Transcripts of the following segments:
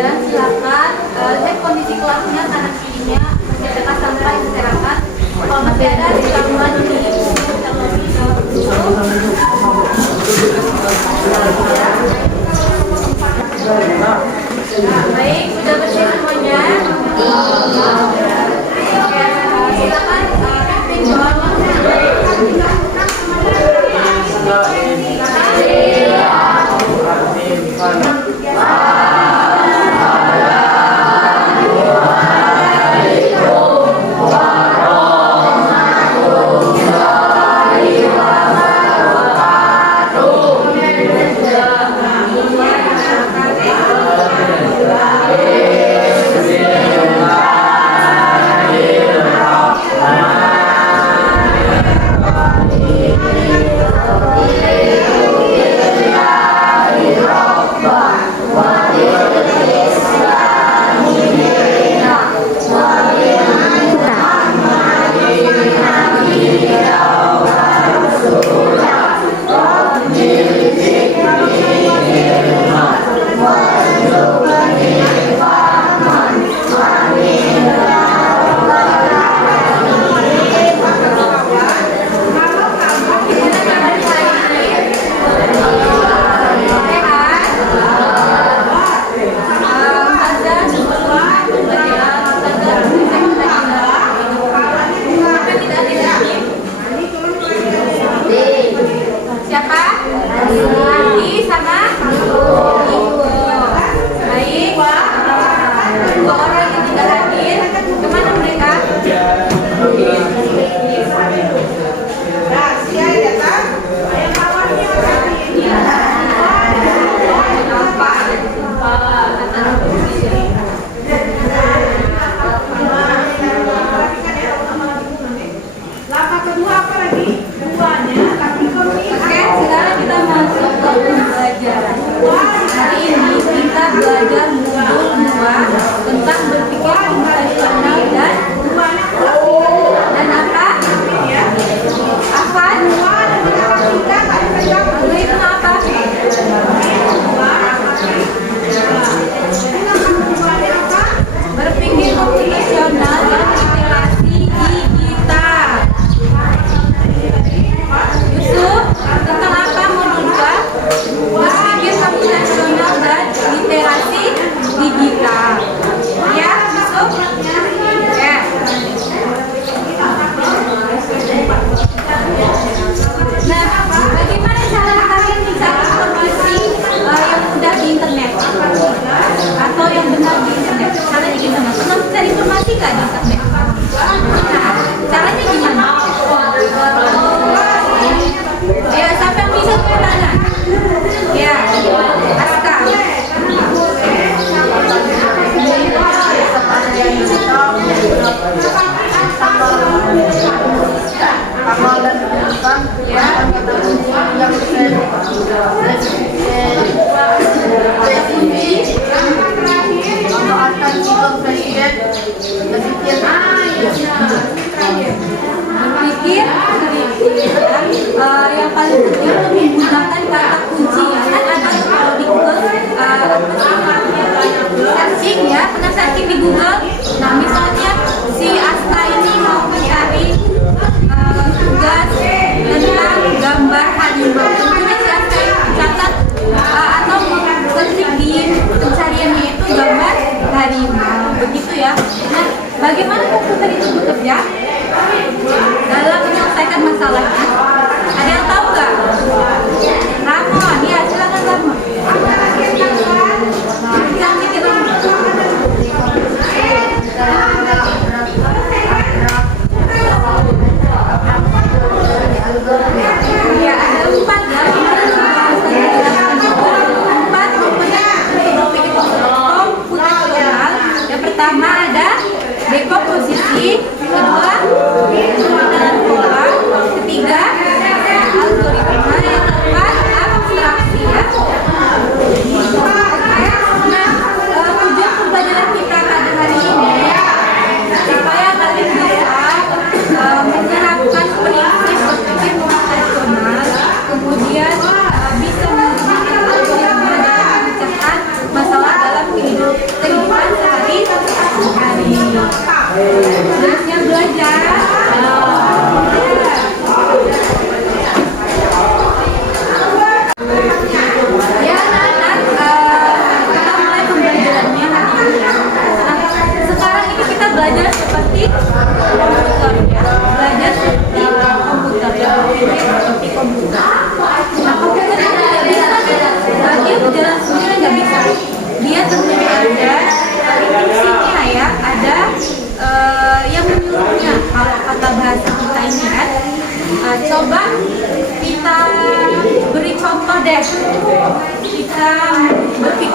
Ya, silakan lihat kondisi kelasnya kanan kirinya masih ada sampah yang berserakan. Kalau masih ada gangguan di baik, sudah bersih semuanya. Silakan camping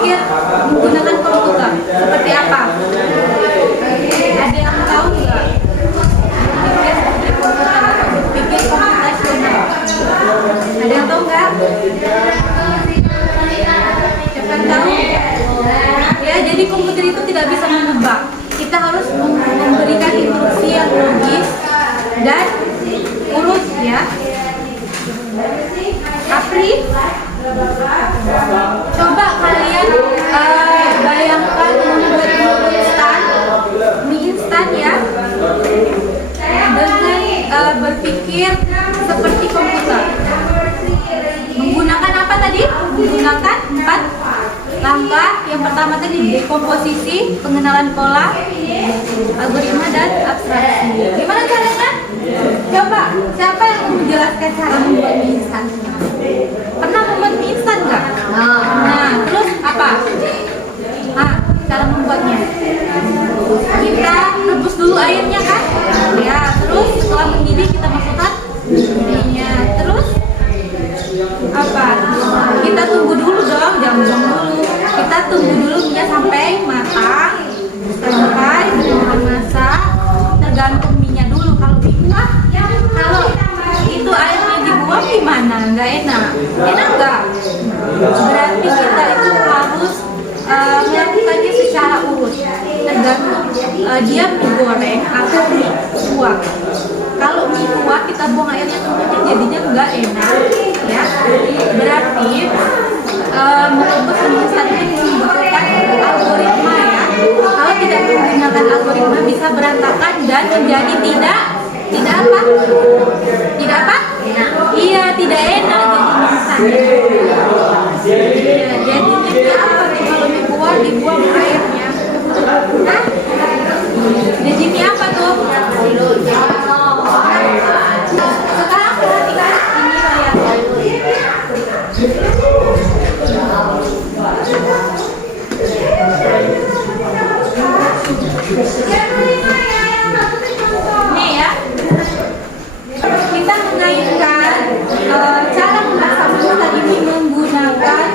berpikir menggunakan komputer seperti apa? Ada yang tahu nggak? Berpikir komputasional. Ada yang tahu nggak? Siapa yang tahu? Ya, jadi komputer itu tidak bisa menebak. Kita harus memberikan instruksi yang logis dan urut ya. Apri, coba kalian bayangkan membuat mie instan ya, dengan berpikir seperti komputer. Menggunakan apa tadi? Menggunakan 4 langkah. Yang pertama tadi dekomposisi, pengenalan pola, algoritma dan abstraksi. Gimana caranya? Coba, siapa yang mau menjelaskan cara membuat mie instan? Pernah membuat mie instan nggak? Nah, terus apa? Cara membuatnya. Kita rebus dulu airnya kan? Ya, terus setelah mendidih kita masukkan minyak. Terus apa? Kita tunggu dulu dong, jangan buang dulu. Kita tunggu dulu minyak sampai matang, sampai masak. Tergantung minyak dulu. Kalau dibuang, kalau itu airnya dibuang gimana? Nggak enak. Enak nggak? Berarti kita itu harus melakukannya secara urut. Tergantung dia mie goreng atau mie kuah. Kalau mie kuah kita buang airnya tentunya jadinya nggak enak ya. Berarti merebus mie instan itu membutuhkan algoritma ya. Kalau tidak menggunakan algoritma bisa berantakan dan menjadi tidak apa? Tidak apa? Iya, tidak enak jadi mie instan. Jadinya apa tuh kalau mie kuah dibuang airnya? Jadi mie apa tuh? Sekarang perhatikan ini nih ya. Kita mengaitkan cara memasak mie instan ini menggunakan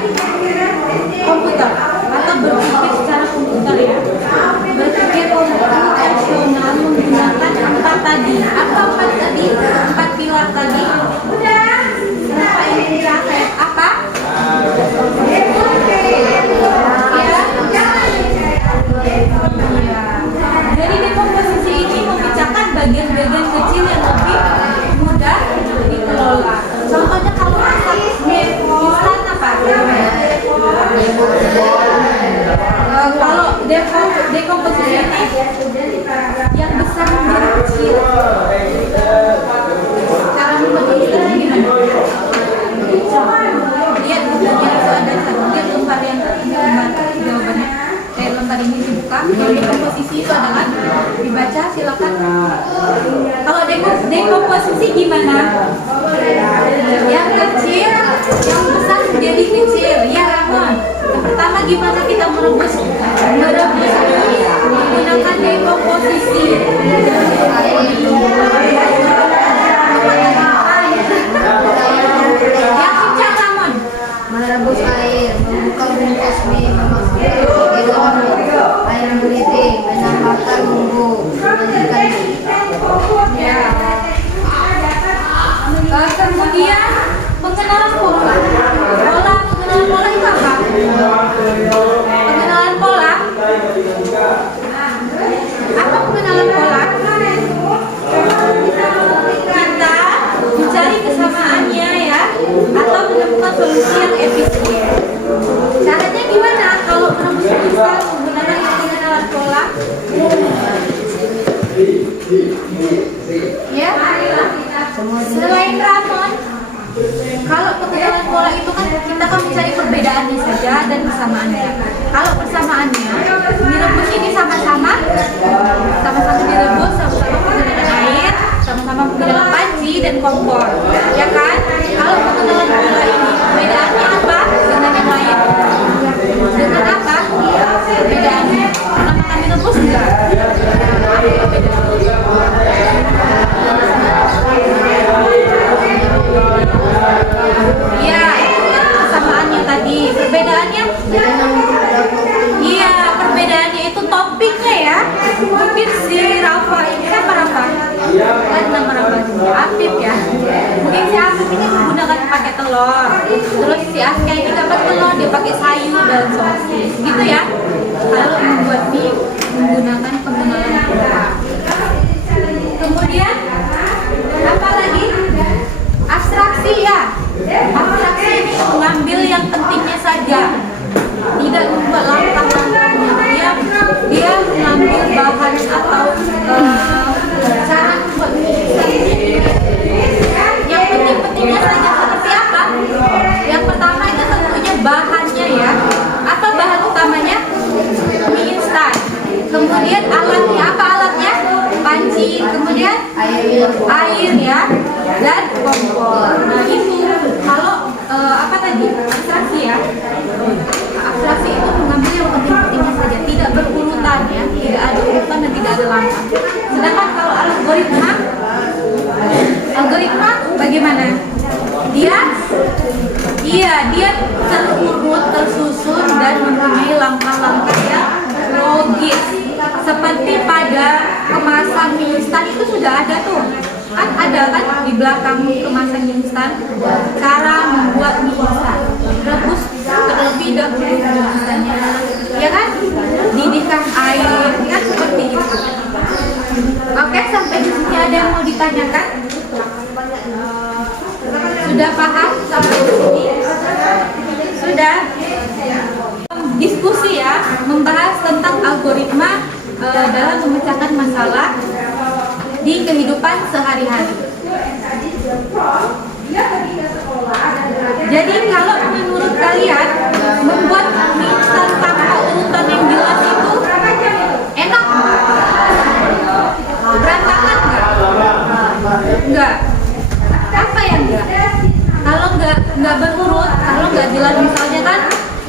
komputer atau berpikir secara komputer ya. Berpikir komputasional menggunakan 4 tadi. Apa 4 tadi? 4 pilar tadi. Kenapa ini dipakai? Apa? Ya. Jadi dekomposisi ini memecahkan bagian-bagian kecil yang lebih mudah dikelola. Contohnya kalau masak mie instan apa? Kalau dekomposisi ini yang besar menjadi kecil. Cara membuat instan gimana? Lihat bukunya itu ada satu. Lihat lembar yang ini lembar jawabannya. Lembar ini dibuka. Yang dekomposisi itu adalah dibaca silakan. Kalau dekomposisi gimana? Yang kecil, yang besar menjadi kecil. Ya, Ramon. Yang pertama gimana kita merebus menggunakan dekomposisi. Yang kencang, Ramon. Merebus air, membuka bungkus mie, memasukkan air mendidih, menambahkan bumbu, menyajikan Ya. Kemudian pengenalan pola. Pengenalan pola itu apa? Pengenalan pola. Apa pengenalan pola? Kita mencari kesamaannya ya, atau menemukan solusi yang efisien. Caranya gimana? Kalau merebus mie instan menggunakan pengenalan pola? Ya. Selain Ramon, kalau pengenalan pola itu kan kita mencari perbedaannya saja dan persamaannya. Kalau persamaannya, direbus ini sama-sama direbus, sama-sama menggunakan air, sama-sama menggunakan panci dan kompor, ya kan? Kalau pengenalan pola ini perbedaannya apa dengan yang lain? Dengan apa? Perbedaannya sama-sama direbus enggak? Apa perbedaannya? Ya, itu kan kesamaannya tadi. Perbedaannya Mungkin si Rafa ini kan Rafa, kan nama Rafa juga Afif ya. Mungkin si Afif ini menggunakan pakai telur. Terus si Aska ini dapat telur dia pakai sayur dan sosis, gitu ya. Kalau membuat mie menggunakan pengenalan pola. Kemudian apa lagi? Abstraksi ya. Abstraksi ini mengambil yang pentingnya saja, tidak membuat langkah-langkahnya. Dia mengambil bahan atau cara membuat mie yang penting-pentingnya saja. Seperti apa? Yang pertama itu tentunya bahannya ya. Apa bahan utamanya? Mie instan. Kemudian alatnya, apa alatnya? Panci. Kemudian air ya, dan kompor. Nah itu kalau apa tadi? Abstraksi ya. Abstraksi itu mengambil yang penting-pentingnya saja, tidak berurutan ya, tidak ada urutan dan tidak ada langkah. Sedangkan kalau algoritma bagaimana? Dia terurut, tersusun dan mempunyai langkah-langkah yang logis. Seperti pada kemasan mie instan itu sudah ada tuh. Kan ada kan di belakang kemasan mie instan cara membuat mie instan. Rebus terlebih dahulu mie instannya, ya kan? Didihkan air, kan seperti itu. Oke, sampai di sini ada yang mau ditanyakan? Sudah paham sampai di sini? Sudah? Diskusi ya, membahas tentang algoritma dalam memecahkan masalah di kehidupan sehari-hari. Jadi kalau menurut kalian membuat mie instan tanpa urutan yang jelas itu enak nggak? Berantakan nggak? Enggak. Apa yang enggak? Kalau nggak berurut, kalau nggak jelas, misalnya kan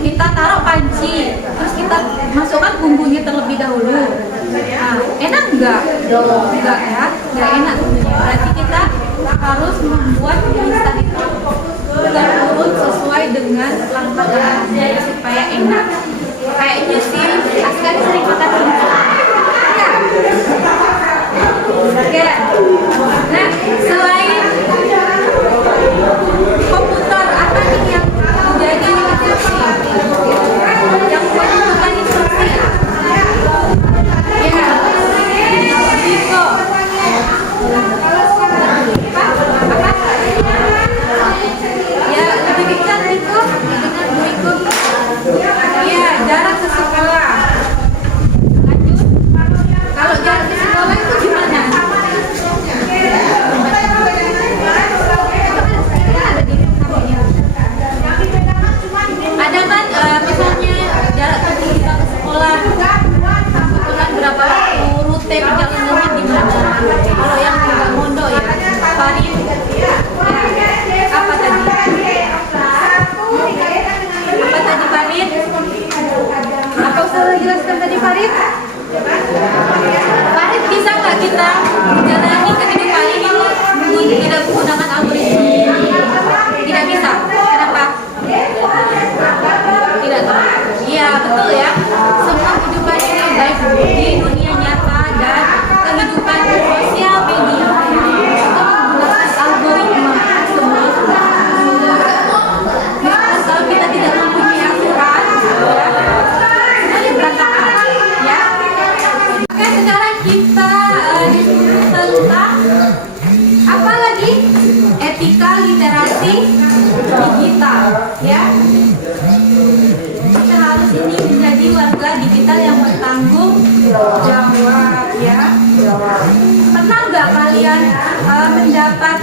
kita taruh panci, terus kita masukkan bumbunya terlebih dahulu. Nah, enak nggak? Enggak ya, nggak enak tentunya. Berarti kita harus membuat mie instan itu terurut sesuai dengan langkah-langkahnya supaya enak. Kayaknya sih Askari sering makan bumbu. Ya. Oke. Nah, selain komputer, apa nih yang menjadi instruksi? Yang membutuhkan instruksi? Ya, Viko. Ya, lebih dekat Viko dengan Bu Iko. Ya, jarak ke sekolah. Lanjut. Kalau jarak ke sekolah itu gimana? Ada kan misalnya jarak tempuh kita ke sekolah kebetulan berapa waktu, rute perjalanannya di mana? Kalau yang di Mondo ya, Farid apa tadi? Apa tadi Farid? Apa usah jelaskan tadi Farid? Farid, bisa nggak kita menjalani kehidupan ini tidak menggunakan algoritma? Tidak bisa. Kenapa? Tidak tahu. Iya betul ya. Semua kehidupan ini baik di dunia nyata dan kehidupan sosial media itu menggunakan algoritma semua. Misalkan kalau kita tidak mempunyai aturan, semuanya berantakan, ya. Oke, sekarang kita diskusi tentang apa lagi? Etika literasi digital, ya. Kita harus ini menjadi warga digital yang bertanggung jawab, ya. Pernah nggak kalian mendapat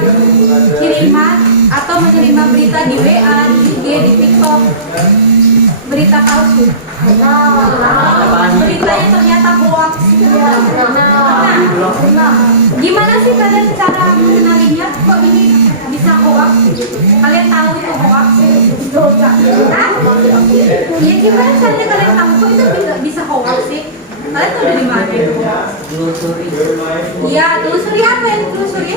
kiriman atau menerima berita di WA, di IG, di TikTok, berita palsu? Beritanya ternyata hoax. Gimana sih kalian cara mengenalinya? Kok ini bisa hoax? Kalian tahu itu hoax? Hah? Ya gimana caranya kalian tahu kok itu bisa hoax sih? Kalian tahu dari mana itu? Ya, telusuri apa yang telusuri?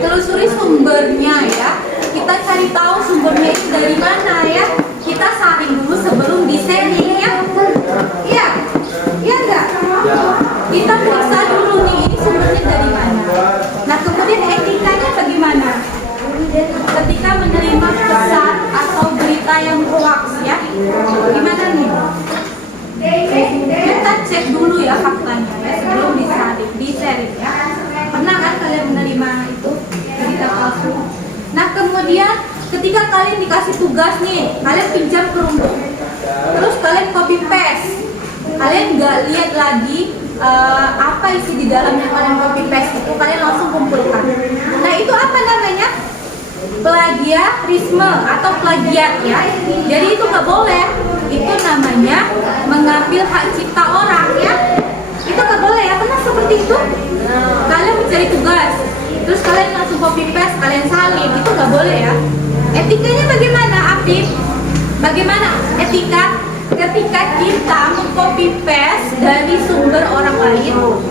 Telusuri sumbernya ya. Kita cari tahu sumbernya itu dari mana ya. Kita saring dulu sebelum di-sharing ya. Iya. Iya enggak? tugas nih, kalian pinjam ke rumah, terus kalian copy paste, kalian nggak lihat lagi apa isi di dalamnya kalian copy paste itu, kalian langsung kumpulkan. Nah itu apa namanya? Plagiarisme atau plagiat ya. Jadi itu nggak boleh. Itu namanya mengambil hak cipta orang ya. Itu nggak boleh ya. Pernah seperti itu? Kalian mencari tugas, terus kalian langsung copy paste, kalian salin, itu nggak boleh ya. Etikanya bagaimana, Afif? Bagaimana etika ketika kita meng-copy paste dari sumber orang lain?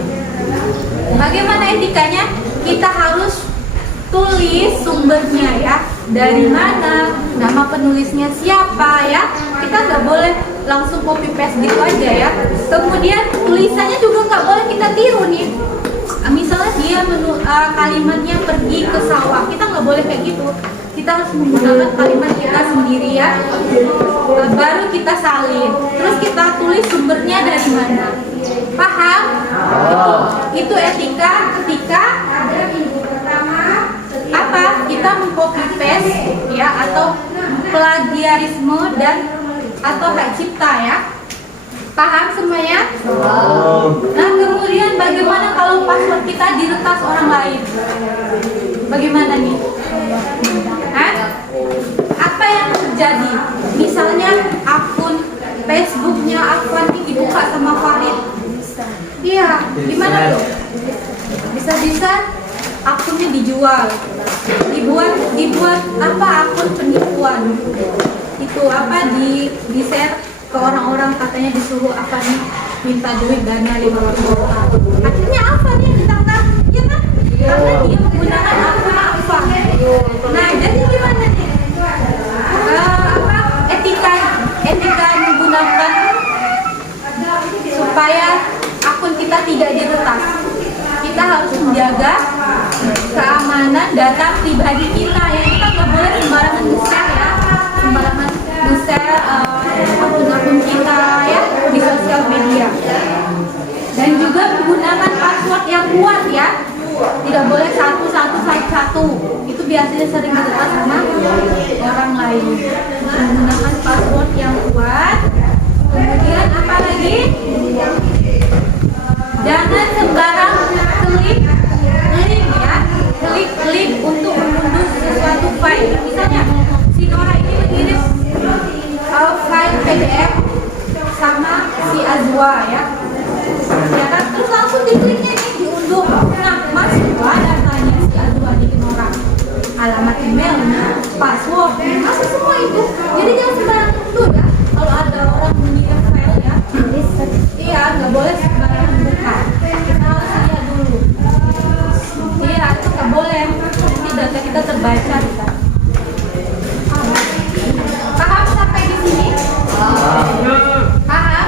Bagaimana etikanya? Kita harus tulis sumbernya ya, dari mana, nama penulisnya siapa ya. Kita nggak boleh langsung copy paste gitu aja ya. Kemudian tulisannya juga nggak boleh kita tiru nih. Misalnya dia kalimatnya pergi ke sawah, kita nggak boleh kayak gitu. Kita harus menggunakan kalimat kita sendiri ya. Baru kita salin, terus kita tulis sumbernya dari mana. Paham? Itu etika ketika apa? Kita mengcopy paste ya, atau plagiarisme dan atau hak cipta ya. Paham semuanya? Nah kemudian bagaimana kalau password kita diretas orang lain? Bagaimana nih? Hah? Apa yang terjadi? Misalnya akun Facebooknya Afwan ini dibuka sama Farid. Iya, gimana tuh? Bisa-bisa akunnya dijual, dibuat apa, akun penipuan. Itu apa, di share ke orang-orang, katanya disuruh apa nih minta duit dana 50 juta. Akhirnya apa nih ditangkap, ya kan? Karena dia menggunakan akun apa. Nah jadi gimana nih? Etika menggunakan supaya akun kita tidak diretas. Kita harus menjaga keamanan data pribadi kita ya. Kita nggak boleh sembarangan nge-share ya, sembarangan nge-share akun-akun kita ya di sosial media. Dan juga menggunakan password yang kuat ya. Tidak boleh satu. Itu biasanya sering diretas sama orang lain. Menggunakan password yang kuat. Kemudian apa lagi? Jangan sembarang klik untuk mengunduh sesuatu file. Misalnya si Nora ini mengirim file PDF sama si Azwa ya kan, terus langsung dikliknya nih, diunduh. Nah masuk datanya si Azwa di Nora, alamat emailnya, passwordnya, apa semua itu. Jadi jangan sembarang unduh ya. Kalau ada orang mengirim file ya, iya nggak boleh sembarangan buka. Kita harus lihat dulu. Iya, itu nggak boleh. Nanti data kita terbaca. Paham sampai di sini? Paham?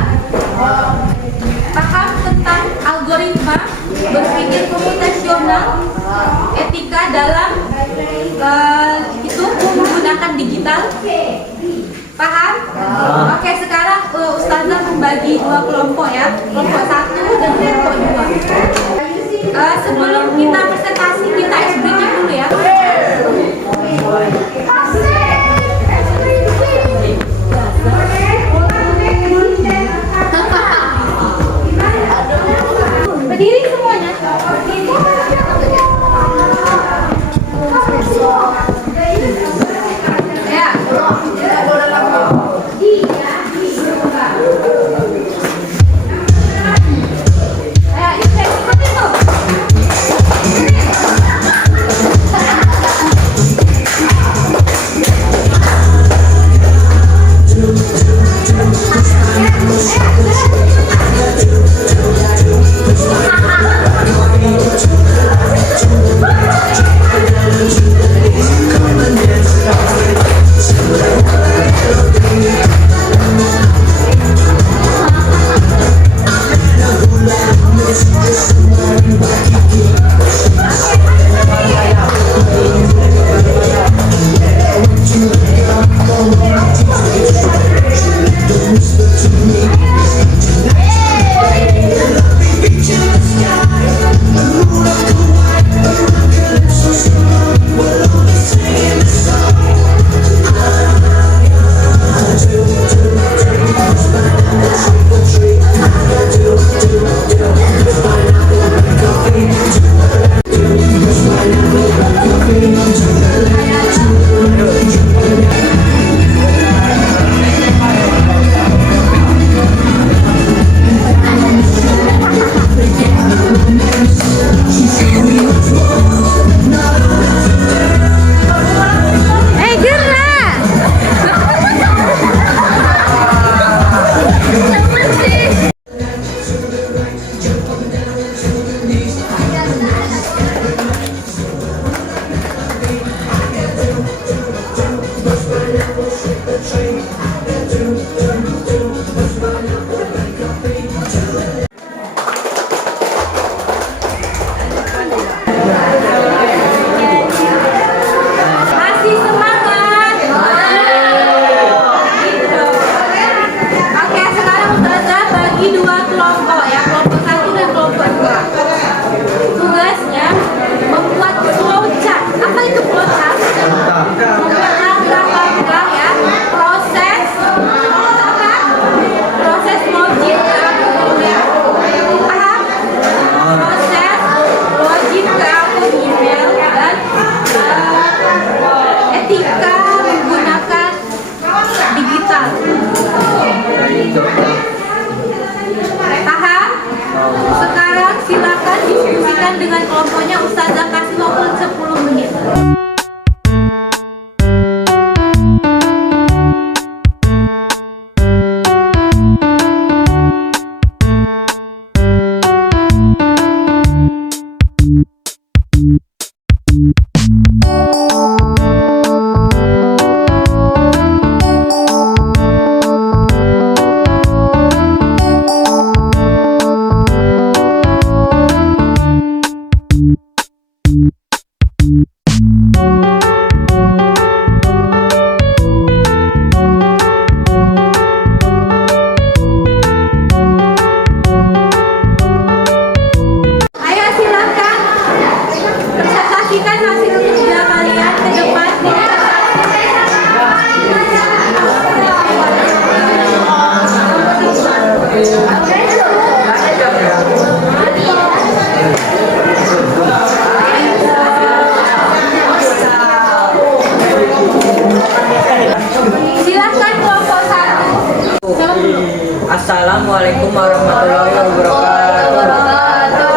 Assalamualaikum warahmatullahi wabarakatuh.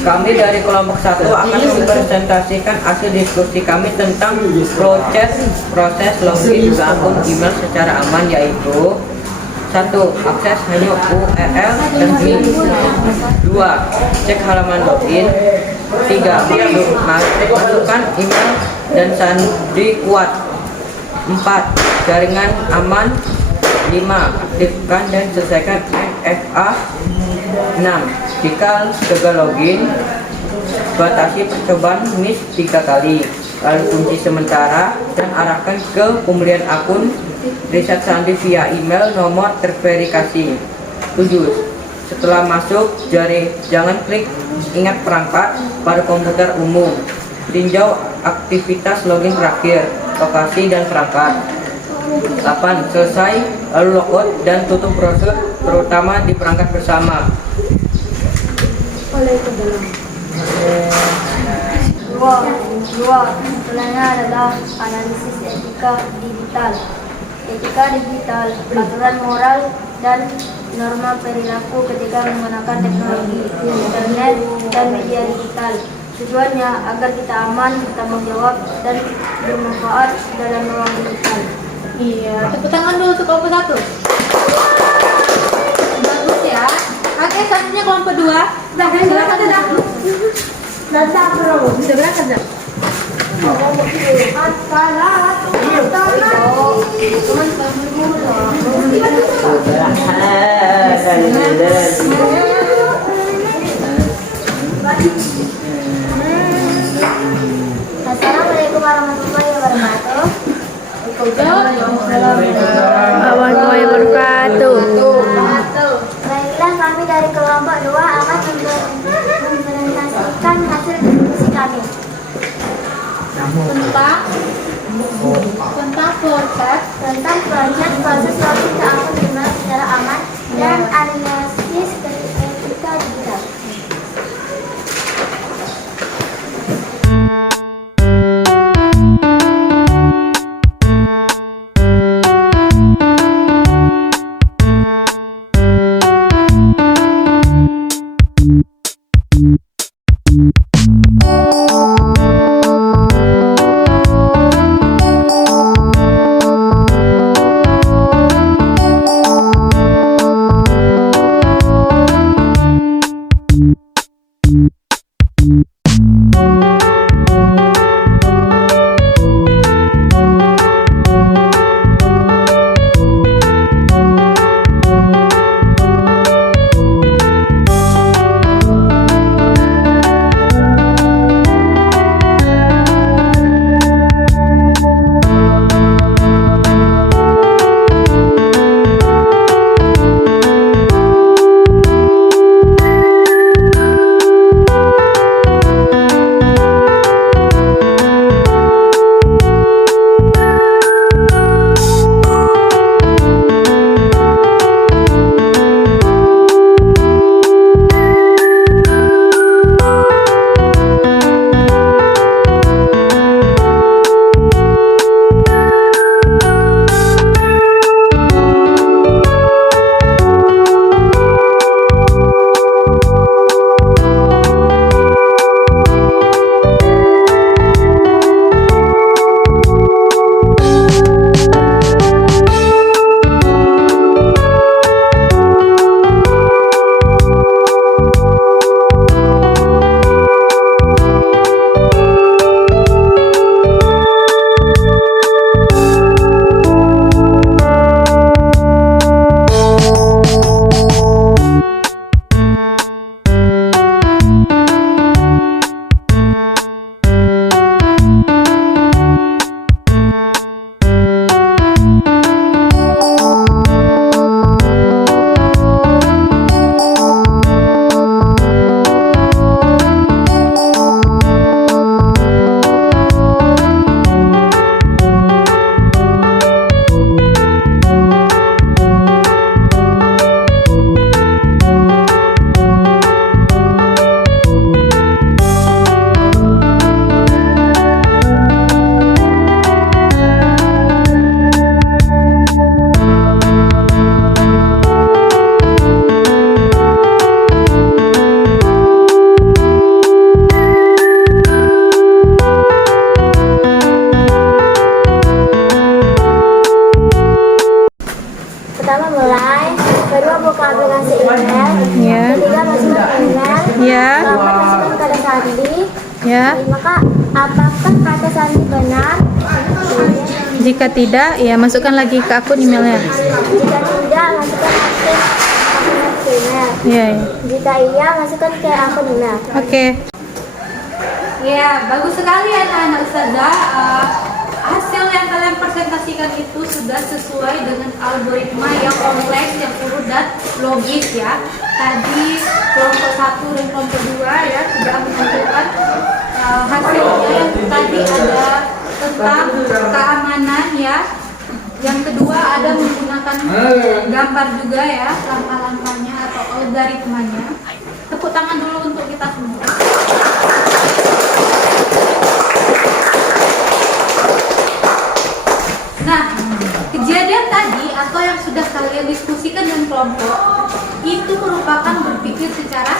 Kami dari kelompok 1 akan mempresentasikan hasil diskusi kami tentang proses login ke akun email secara aman, yaitu 1. Akses hanya URL resmi. 2. Cek halaman login. 3. Masukkan email dan sandi kuat. 4. Jaringan aman. 5. Aktifkan dan selesaikan MFA. 6. Jika gagal login, batasi percobaan miss 3 kali, lalu kunci sementara dan arahkan ke pemulihan akun reset sandi via email nomor terverifikasi. 7. Setelah masuk, jangan klik ingat perangkat pada komputer umum. Tinjau aktivitas login terakhir, lokasi dan perangkat. 8. Selesai, lalu logout dan tutup browser, terutama di perangkat bersama. Dua, setelahnya adalah analisis etika digital. Etika digital, aturan moral dan norma perilaku ketika menggunakan teknologi, internet, dan media digital. Tujuannya agar kita aman, bertanggung jawab, dan bermanfaat dalam ruang digital. Iya, tepuk tangan dulu untuk kelompok 1. Bagus ya. Oke, selanjutnya kelompok 2. Silakan tidak? Bisa berangkat tidak? Assalamualaikum warahmatullahi wabarakatuh. Warahmatullahi wabarakatuh. Baiklah, kami dari kelompok 2 akan mempresentasikan hasil diskusi kami tentang proses login ke akun email secara aman dan analisis etika digital. Ya. Maka apakah kata Sandi benar? Jika tidak, ya masukkan lagi ke akun emailnya. Jika tidak, masukkan akun email. Ya. Jika iya, masukkan ke akun email. Oke. Ya, bagus sekali anak-anak ustazah. Hasil yang kalian presentasikan itu sudah sesuai dengan algoritma yang kompleks, yang urut dan logis ya. Tadi kelompok 1 dan kelompok 2 ya sudah menunjukkan hasilnya. Yang tadi ada tentang keamanan ya. Yang kedua ada menggunakan gambar juga ya, langkah-langkahnya atau algoritmanya. Tepuk tangan dulu untuk kita semua. Nah, kejadian tadi atau yang sudah kalian diskusikan dengan kelompok itu merupakan berpikir secara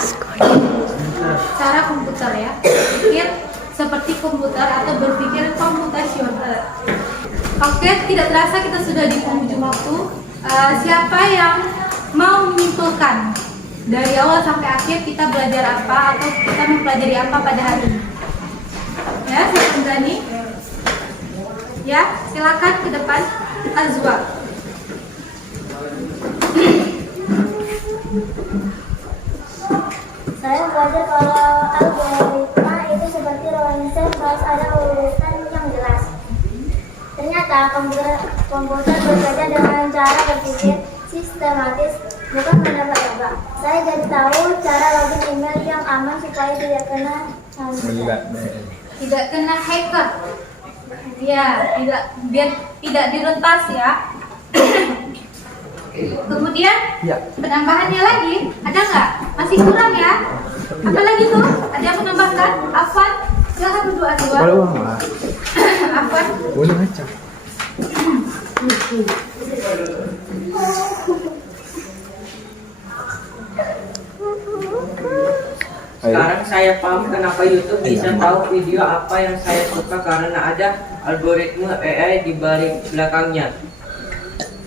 komputer ya, berpikir seperti komputer atau berpikir komputasional. Oke, tidak terasa kita sudah di penghujung waktu. Siapa yang mau menyimpulkan dari awal sampai akhir kita belajar apa atau kita mempelajari apa pada hari ini? Ya, siapa yang berani? Ya, silakan ke depan. Azwa. Saya belajar kalau algoritma itu seperti ronsen, harus ada urutan yang jelas. Ternyata komputer bekerja dengan cara berpikir sistematis, bukan menebak-nebak. Saya jadi tahu cara login email yang aman supaya tidak kena Tidak kena hacker. Ya, biar tidak diretas ya. Kemudian penambahannya lagi, ada nggak? Masih kurang ya? Apa lagi tuh? Ada yang menambahkan? Afwan, silakan duduk Azwa. Afwan. Boleh macam. Sekarang saya paham kenapa YouTube bisa tahu video apa yang saya suka karena ada algoritma AI di balik belakangnya.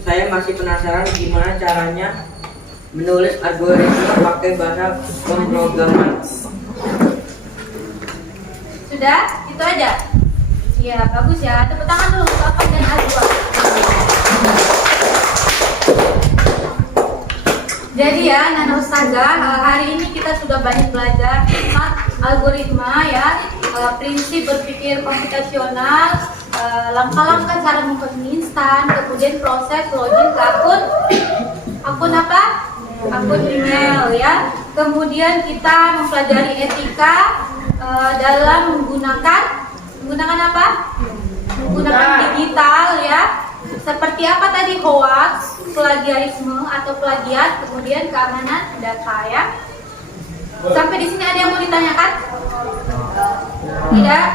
Saya masih penasaran gimana caranya menulis algoritma pakai bahasa pemrograman. Sudah? Itu aja? Iya, bagus ya. Tepuk tangan dulu untuk Afwan dan Azwa. Jadi ya, Nana Ustazah, hari ini kita sudah banyak belajar tentang algoritma ya, prinsip berpikir komputasional, langkah-langkah cara membuat mie instan, kemudian proses login ke akun apa? Akun email ya. Kemudian kita mempelajari etika dalam menggunakan apa? Menggunakan digital ya. Seperti apa tadi? Hoax, plagiarisme atau plagiat, kemudian keamanan data ya. Sampai di sini ada yang mau ditanyakan? Tidak?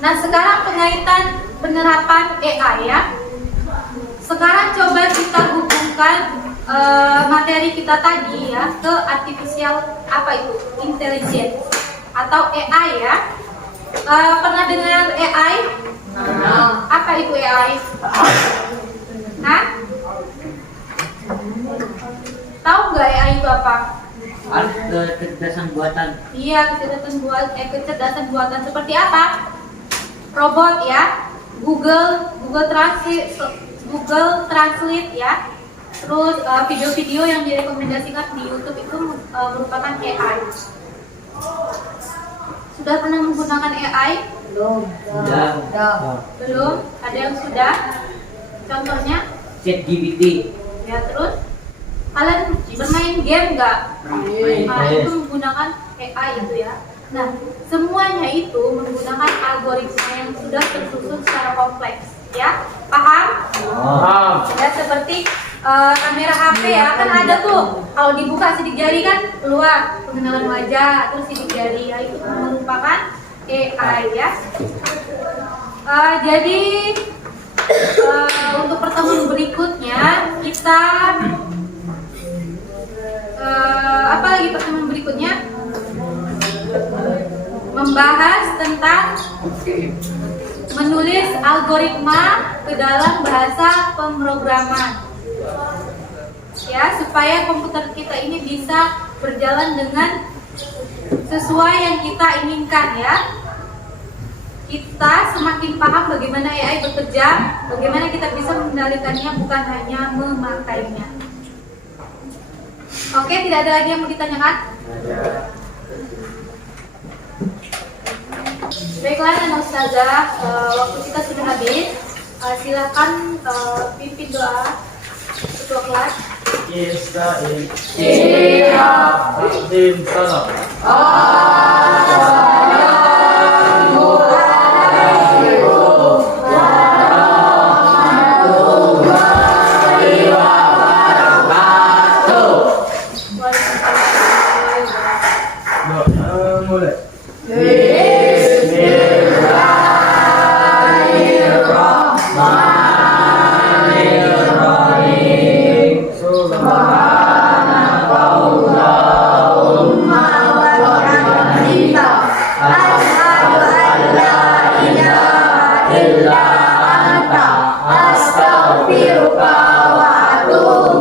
Nah, sekarang pengaitan penerapan AI ya. Sekarang coba kita hubungkan materi kita tadi ya ke artificial apa itu? Intelligence atau AI ya. Pernah dengar AI? Apa itu AI? Hah? Tahu nggak AI itu apa? Kecerdasan buatan. Iya, kecerdasan buatan seperti apa? Robot ya, Google Translate ya. Terus video-video yang direkomendasikan di YouTube itu merupakan AI. Sudah pernah menggunakan AI? Belum. Ada yang sudah? Contohnya? ChatGPT. Ya, terus kalian bermain game nggak? Nah, itu menggunakan AI itu ya. Nah, semuanya itu menggunakan algoritma yang sudah tersusun secara kompleks, ya. Paham? Paham. Ya, seperti kamera HP ya, kan ada tuh. Kalau dibuka sidik jari kan keluar pengenalan wajah, terus sidik jari. Ya, itu merupakan AI ya. Jadi untuk pertemuan berikutnya kita apa lagi pertemuan berikutnya? Membahas tentang menulis algoritma ke dalam bahasa pemrograman. Ya, supaya komputer kita ini bisa berjalan dengan sesuai yang kita inginkan ya. Kita semakin paham bagaimana AI bekerja, bagaimana kita bisa mengendalikannya, bukan hanya memakainya. Oke, tidak ada lagi yang mau ditanyakan? Baiklah, Nana Ustazah, waktu kita sudah habis. Silakan pimpin doa ketua kelas. Astaghfirullah wa atubu